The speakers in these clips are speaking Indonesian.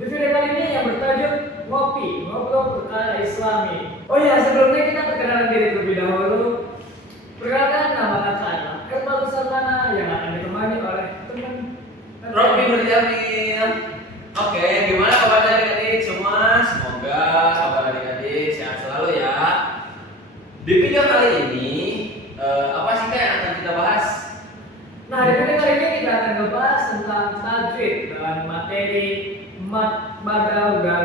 Di video kali ini yang bertajuk Ngopi, Ngobrol Perkara Islami. Oh ya, sebelumnya kita perkenalan diri terlebih dahulu. Perkenalkan, nama kakak Ermal Sarmana yang akan ditemani oleh teman Robi Nurjamil. Oke, gimana kabar adik-adik semua? Semoga kabar adik-adik sehat selalu ya. Di video kali ini, apa sih Kak yang akan kita bahas? Nah, di video kali ini kita akan membahas tentang tajwid dan materi mat badal dan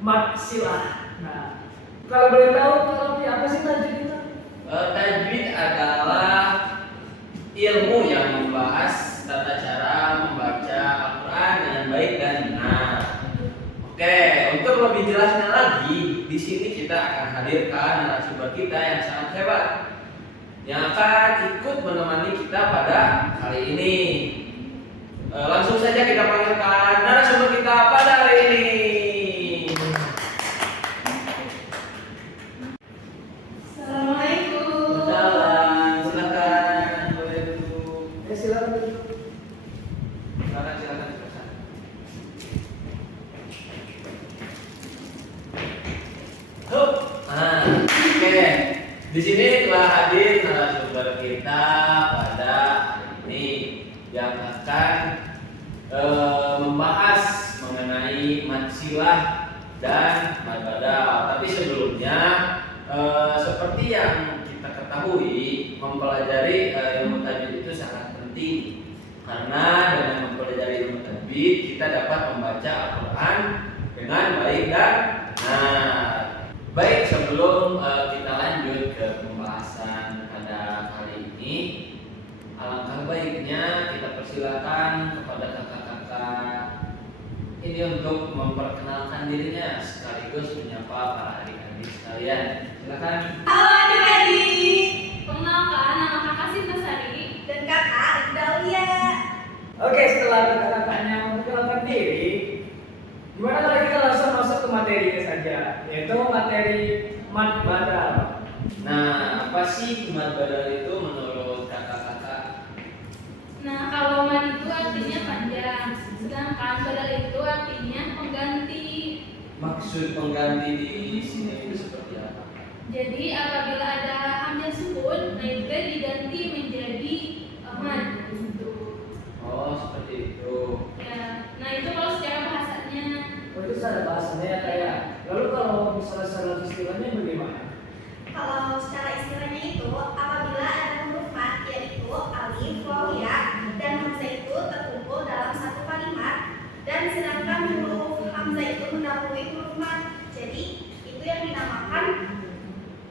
mat silah. Nah, kalau boleh tahu apa sih tajwid itu? Tajwid adalah ilmu yang membahas tata cara membaca Al-Quran dengan baik dan benar. Oke, untuk lebih jelasnya lagi, di sini kita akan hadirkan narasumber kita yang sangat hebat yang akan ikut menemani kita pada kali ini. Langsung saja kita panggilkan narasumber kita pada hari ini. Assalamualaikum. Salam, silakan boleh duduk. Silakan. Silakan. Oke. Di sini telah hadir narasumber kita pada hari ini yang akan membahas mengenai mat silah dan mat badal. Tapi sebelumnya seperti yang kita ketahui, mempelajari ilmu tajwid itu sangat penting karena dengan mempelajari ilmu tajwid kita dapat membaca Al-Quran dengan baik dan benar. Baik, sebelum kita lanjut ke pembahasan pada kali ini, alangkah baiknya kita persilakan kepada kakak-kakak ini untuk memperkenalkan dirinya sekaligus menyapa para adik-adik sekalian. Silakan. Halo adik-adik. Perkenalkan, nama kakak Sintasari dan kakak Dahlia. Oke, setelah kakak-kakaknya memperkenalkan diri, gimana kalau kita langsung masuk ke materinya saja, yaitu materi mat badal. Nah, apa sih mat badal itu menurut kakak-kakak? Nah, kalau mat itu artinya panjang, sedangkan badal itu artinya pengganti. Maksud pengganti di sini itu seperti apa? Jadi apabila ada hamzah sukun, nah itu diganti menjadi mat. Gitu. Oh, seperti itu. Ya, nah itu kalau secara bahasanya. Oh, itu ada bahasanya ya kayak. Lalu kalau misalnya secara istilahnya bagaimana? Kalau secara istilahnya itu apabila ada huruf mat yaitu alif, waw, ya dan hamzah itu terkumpul dalam satu kalimat dan sedangkan huruf hamzah itu mendahului huruf mat. Jadi itu yang dinamakan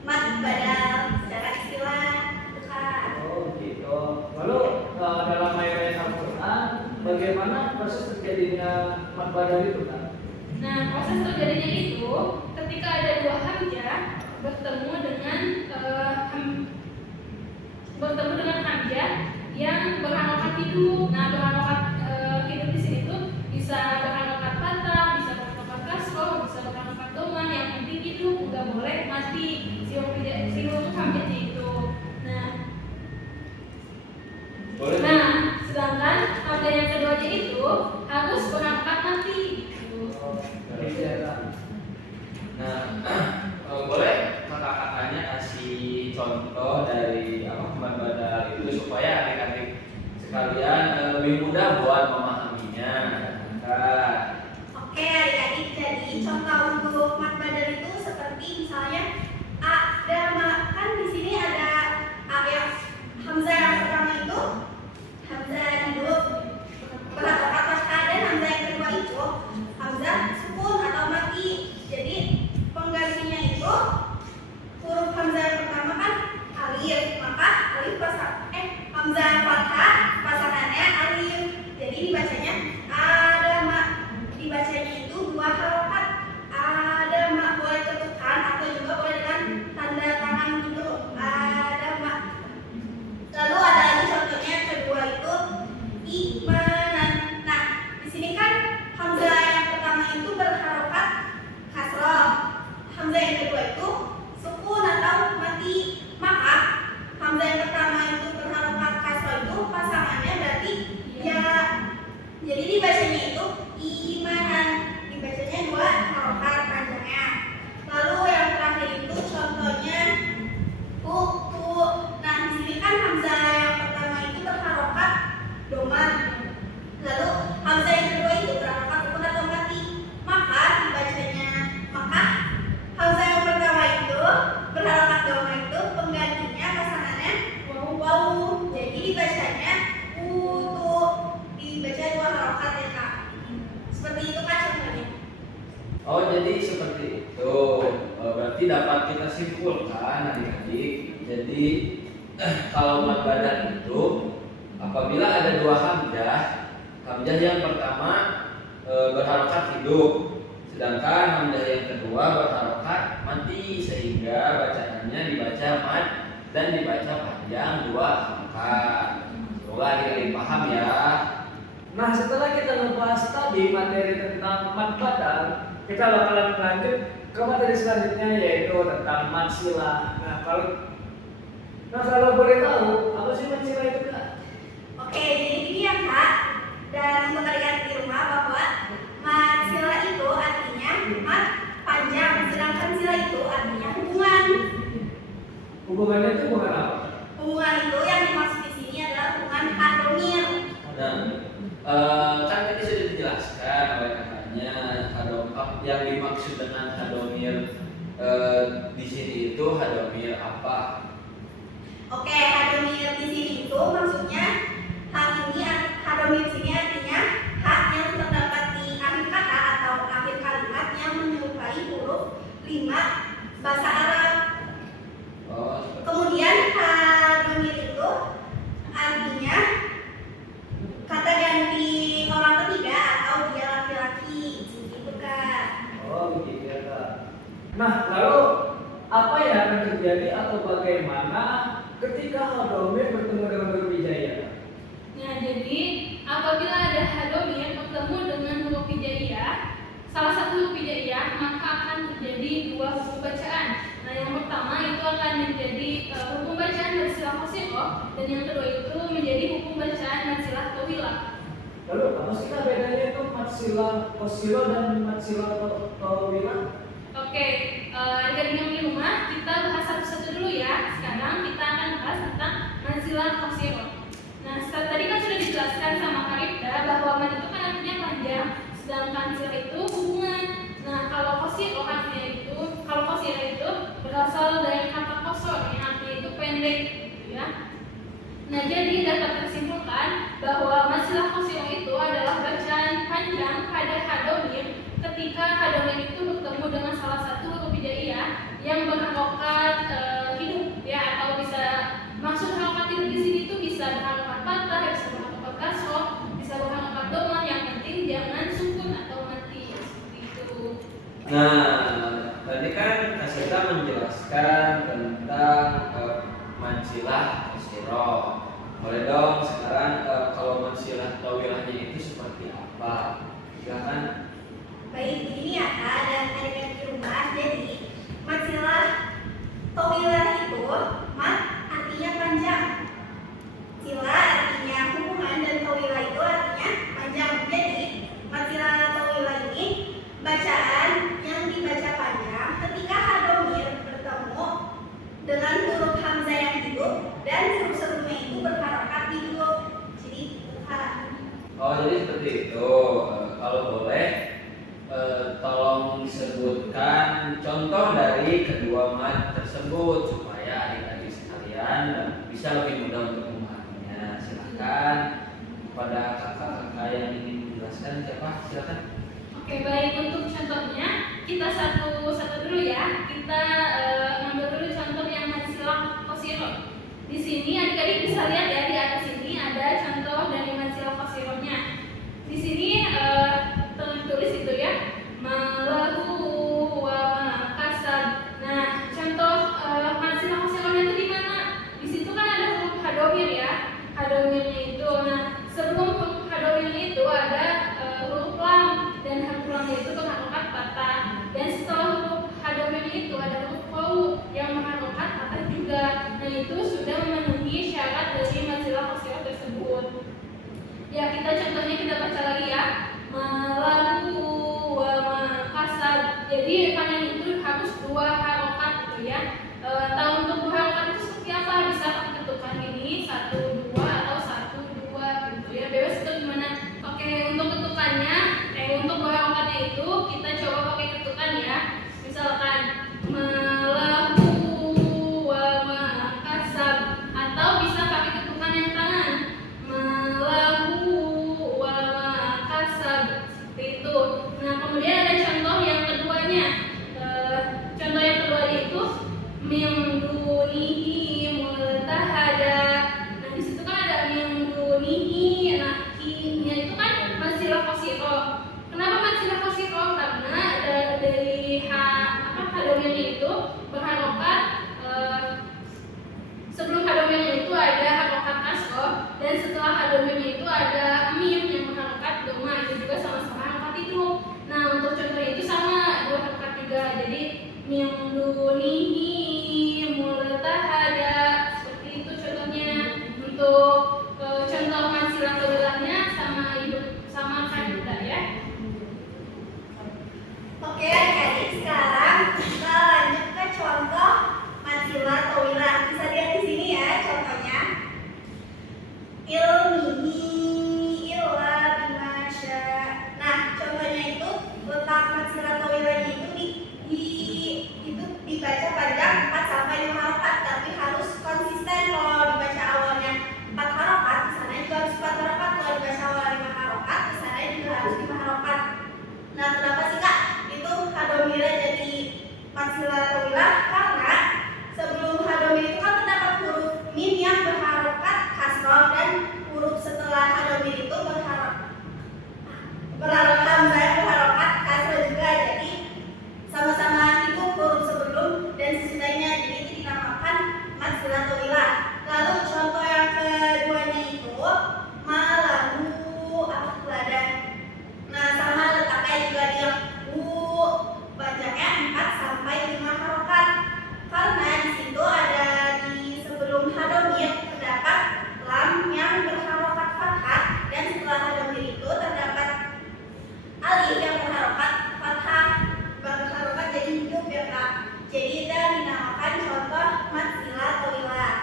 mat badal secara istilah. Bukan. Oh gitu. Lalu dalam ayat Al-Quran, bagaimana proses terjadinya mat badal itu kan? Nah, proses terjadinya itu ketika ada dua hamzah bertemu dengan hamzah yang berharokat hidup. Nah, berharokat hidup di sini tuh bisa berharokat patah, bisa berharokat kasroh, bisa berharokat doma. Yang penting hidup, nggak boleh mati si huruf hamzahnya itu. Boleh. Nah, sedangkan hamzah yang keduanya itu harus berharokat mati. Nah, boleh kakak-kakaknya kasih contoh dari mat badal itu supaya adik-adik sekalian lebih mudah buat memahaminya. Nah, Oke adik-adik, jadi contoh untuk mat badal itu seperti misalnya kan di sini ada yang hamzah yang pertama itu hamzah hidup berharokat fathah dan hamzah yang kedua itu hamzah sukun atau mati. Jadi penggantinya itu huruf hamzah yang pertama kan alif, maka alif hamzah fathah pasangannya alif. Jadi dibacanya adama. Dibacanya itu dua harokat. Adama boleh ketukan atau juga boleh dengan tanda tangan gitu. Adama. Lalu ada lagi contohnya yang kedua itu imanan. Nah, di sini kan hamzah yang pertama itu berharokat kasroh. Hamzah yang kedua itu sukun atau mati. Maka hamzah yang pertama itu berharokat kasroh itu pasangannya berarti ya. Jadi dibacanya itu imanan. Oh, jadi seperti itu. Berarti dapat kita simpulkan adik-adik. Jadi kalau mad badan itu apabila ada dua hamzah, hamzah yang pertama berharokat hidup, sedangkan hamzah yang kedua berharokat mati, sehingga bacaannya dibaca mad dan dibaca panjang dua harokat. Semoga adik-adik paham ya. Nah, setelah kita membahas tadi materi tentang mad badan, kita bakalan lanjut ke materi selanjutnya, yaitu tentang mad sila. Nah, kalau boleh tahu apa sih mad sila itu, Kak? Oke, jadi gini ya Kak. Dan untuk adik-adik di rumah bahwa mad sila itu artinya mad panjang, sedangkan sila itu artinya hubungan. Hubungannya itu bukan apa? Hubungan itu yang dimaksud di sini adalah hubungan hadomir. Nah, kan tadi sudah dijelaskan oleh kakaknya yang dimaksud dengan hadomir di sini itu hadomir apa? Oke, hadomir di sini itu maksudnya hadomir sini artinya hak yang terdapat di akhir kata atau akhir kalimat yang menyerupai huruf 5 bahasa Arab. Oh, Kemudian hadomir itu artinya kata ganti orang ketiga atau dia laki-laki, gitu Kak. Oh, begitu ya, Kak. Nah, lalu apa yang akan terjadi atau bagaimana ketika hadomir bertemu dengan huruf hijaiyah? Nah, jadi apabila ada hadomir bertemu dengan huruf hijaiyah, salah satu huruf hijaiyah, maka akan terjadi dua hukum bacaan. Nah, yang pertama itu akan menjadi hukum bacaan matsilah qasirah, dan yang kedua itu menjadi hukum bacaan matsilah tawilah. Lalu apa sih, Kak, bedanya itu mad sila qasirah dan mad sila tawilah? Oke, adik-adik di rumah kita bahas satu-satu dulu ya. Sekarang kita akan bahas tentang matsilah qasirah. Nah, tadi kan sudah dijelaskan sama Kak Rifda bahwa mad itu kan artinya panjang, sedangkan sila itu hubungan. Nah, kalau qasirah artinya itu, kalau qasirah itu berasal dari kata qasar yang artinya itu pendek, gitu ya. Nah, jadi dapat tersimpulkan bahwa matsilah qasirah itu adalah bacaan panjang pada hadomir ketika hadomir itu bertemu dengan salah satu huruf hijaiyah yang berharokat hidup ya, atau bisa maksud harokat hidup di sini itu bisa berharokat fathah, bisa berharokat kasroh, bisa berharokat dhammah, yang penting jangan sukun atau mati, seperti itu. Nah, tadi kan Kasita menjelaskan tentang matsilah qasirah. Boleh dong sekarang kalau matsilah tawilahnya itu seperti apa? Silakan. Baik, begini ya Kak dan adik-adik di rumah. Jadi matsilah tawilah itu mad artinya panjang, sila artinya hubungan, dan tawilah itu artinya panjang. Jadi matsilah tawilah ini bacaan yang dibaca panjang ketika hadomir bertemu dengan huruf hamzah yang hidup dan huruf sebelumnya itu berharokat hidup. Jadi itu Kak. Oh, jadi seperti itu. Kalau boleh tolong disebutkan contoh dari kedua mad tersebut supaya adik-adik sekalian bisa lebih mudah untuk memahaminya. Silakan kepada kakak-kakak yang ingin menjelaskan, siapa? Silakan. Oke, baik, untuk contohnya kita satu-satu dulu ya. Kita ngambil dulu contoh yang matsilah qasirah. Di sini adik-adik bisa lihat ya, di atas ini ada contoh dari matsilah qasirahnya. Di sini tertulis itu ya, malahu wa makasab. Nah, contoh matsilah qasirahnya itu di mana? Di situ kan ada huruf hadomir ya, hadomirnya itu. Nah, sebelum huruf hadomirnya itu ada huruf lam, dan huruf lamnya itu berharokat fathah. Dan setelah huruf hadomirnya itu ada huruf waw yang berharokat fathah juga. Nah, itu sudah memenuhi syarat dari matsilah qasirah tersebut. Ya, contohnya kita baca lagi ya. Malahu wa makasab. Jadi panjang itu harus dua harokat gitu ya. Tahu untuk dua harokat itu seperti apa? Bisa pakai ketukan ini 1 2 atau 1 2 gitu ya. Bebas itu gimana? Oke, untuk ketukannya, untuk dua harokatnya itu kita coba pakai ketukan ya. Misalkan malahu wa makasab, atau bisa pakai ketukan yang tangan. Malahu wa makasab, seperti itu. Nah, kemudian ada contoh yang kedua juga. Jadi min dunihi multahada, seperti itu contohnya. Untuk contoh mansilah tawilahnya sama kan juga ya. Oke adik-adik, sekarang kita lanjut ke contoh mansilah tawilah. Bisa lihat di sini ya contohnya. Ilmihi illa bimasya. Nah, contohnya itu letak mansilah tawilahnya itu dibaca panjang 4 sampai 5 harokat, tapi harus konsisten. Kalau dibaca awalnya 4 harokat, di sana juga harus 4 harokat. Kalau dibaca awalnya 5 harokat, di sana juga harus 5 harokat. Nah, kenapa sih Kak itu hadomira jadi mansilah tawilah? Karena sebelum hadomir itu kan terdapat huruf mim yang berharokat kasroh, dan huruf setelah hadomir itu berharokat hamzah yang berharokat kasroh juga. Jadi sama-sama itu huruf sebelum dan sesudahnya, jadi itu dinamakan mansilah tawilah. Lalu contoh yang keduanya itu malahu akladan. Nah, sama letaknya juga di yang bacanya 4 sampai 5 harokat. Karena di situ ada di sebelum hadomir terdapat lam yang berharokat fathah, dan setelah hadomir itu terdapat alif yang berharokat fathah, berharokat jadi hidup ya Kak. Jadi itu dinamakan contoh mansilah tawilah.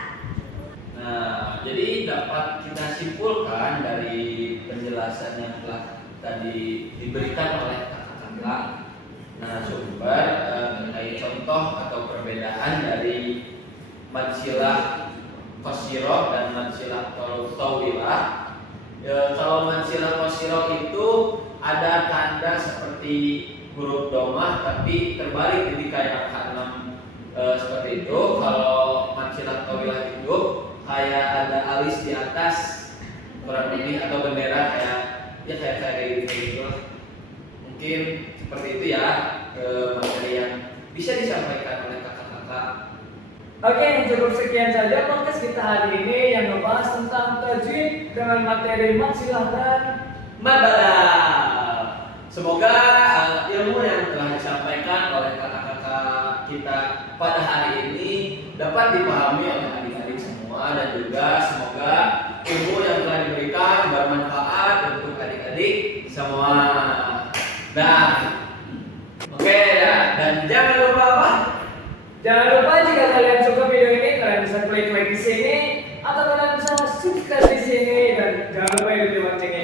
Nah, jadi dapat kita simpulkan dari penjelasan yang telah tadi diberikan oleh kakak-kakak narasumber terkait contoh atau perbedaan dari mansilah qasirah dan mansilah tawilah. Kalau mansilah qasirah itu ada tanda seperti huruf domah tapi terbalik ketika yang keenam seperti itu. Kalau mansilah tawilah itu kayak ada alis di atas kurang lebih, atau bendera kayak gitu lah. Mungkin seperti itu ya materi yang bisa disampaikan oleh kakak-kakak. Oke, cukup sekian saja podcast kita hari ini yang membahas tentang tajwid dengan materi mansilah dan Mad. Semoga ilmu yang telah disampaikan oleh kakak-kakak kita pada hari ini dapat dipahami oleh adik-adik semua, dan juga semoga ilmu yang telah diberikan bermanfaat untuk adik-adik semua. Dan oke ya, dan jangan lupa apa? jangan lupa jika kalian suka video ini, kalian bisa klik di sini atau kalian bisa subscribe di sini, dan jangan lupa di loncengnya